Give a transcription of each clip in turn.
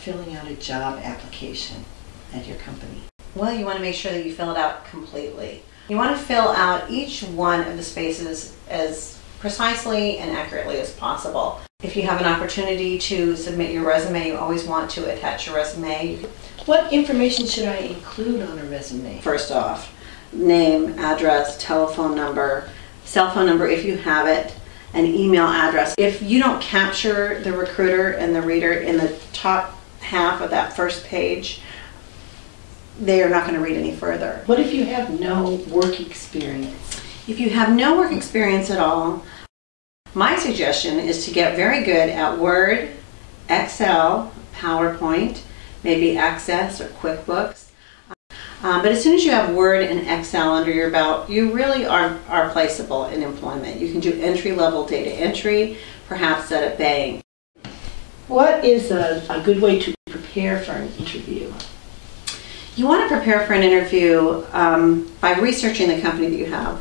filling out a job application at your company? Well, you want to make sure that you fill it out completely. You want to fill out each one of the spaces as precisely and accurately as possible. If you have an opportunity to submit your resume, you always want to attach your resume. What information should I include on a resume? First off, name, address, telephone number, cell phone number if you have it, an email address. If you don't capture the recruiter and the reader in the top half of that first page, they are not going to read any further. What if you have no work experience? If you have no work experience at all, my suggestion is to get very good at Word, Excel, PowerPoint, maybe Access or QuickBooks. But as soon as you have Word and Excel under your belt, you really are placeable in employment. You can do entry-level data entry, perhaps at a bank. What is a good way to prepare for an interview? You want to prepare for an interview by researching the company that you have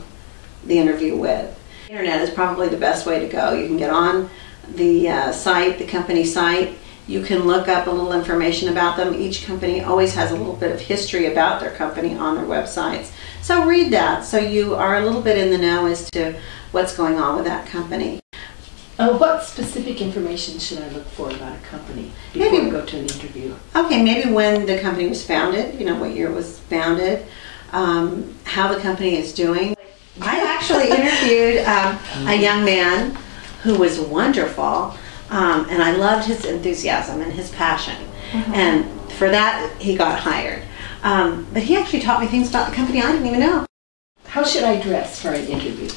the interview with. The internet is probably the best way to go. You can get on the site, the company site. You can look up a little information about them. Each company always has a little bit of history about their company on their websites. So read that so you are a little bit in the know as to what's going on with that company. What specific information should I look for about a company before I go to an interview? Okay, maybe when the company was founded, you know, what year it was founded, how the company is doing. I actually interviewed a young man who was wonderful, and I loved his enthusiasm and his passion. And for that, he got hired. But he actually taught me things about the company I didn't even know. How should I dress for an interview?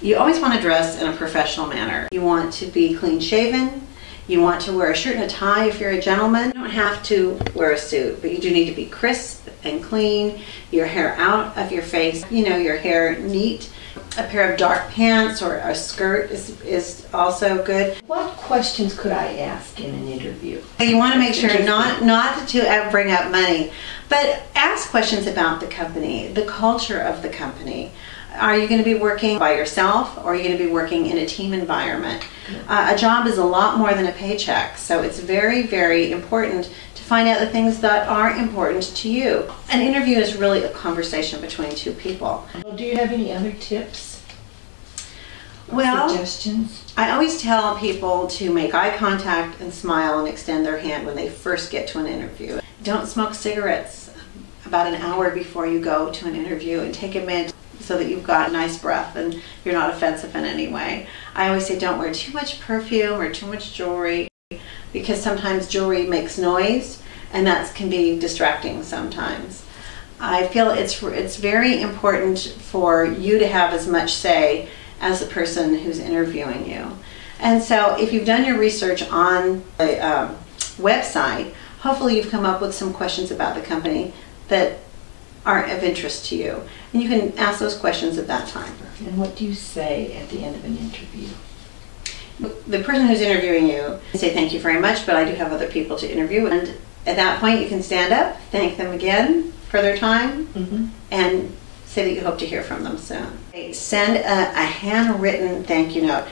You always want to dress in a professional manner. You want to be clean shaven. You want to wear a shirt and a tie if you're a gentleman. You don't have to wear a suit, but you do need to be crisp and clean. Your hair out of your face. You know, your hair neat. A pair of dark pants or a skirt is also good. What questions could I ask in an interview? You want to make sure not to bring up money, but ask questions about the company, the culture of the company. Are you going to be working by yourself, or are you going to be working in a team environment? A job is a lot more than a paycheck, so it's very, very important to find out the things that are important to you. An interview is really a conversation between two people. Well, do you have any other tips? Well, suggestions? I always tell people to make eye contact and smile and extend their hand when they first get to an interview. Don't smoke cigarettes about an hour before you go to an interview, and take a minute so that you've got nice breath and you're not offensive in any way. I always say don't wear too much perfume or too much jewelry, because sometimes jewelry makes noise and that can be distracting sometimes. I feel it's very important for you to have as much say as the person who's interviewing you. And so if you've done your research on the website, hopefully you've come up with some questions about the company that are of interest to you. And you can ask those questions at that time. And what do you say at the end of an interview? The person who's interviewing you say thank you very much, but I do have other people to interview. And at that point you can stand up, thank them again for their time, and say that you hope to hear from them soon. Send a handwritten thank you note.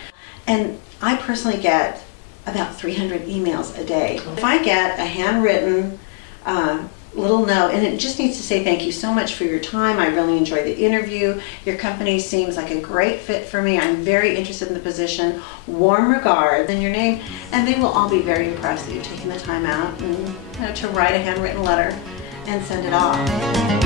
And I personally get about 300 emails a day. If I get a handwritten little note, and it just needs to say thank you so much for your time, I really enjoyed the interview, your company seems like a great fit for me, I'm very interested in the position, warm regards, and your name, and they will all be very impressed that you've taken the time out and, to write a handwritten letter and send it off.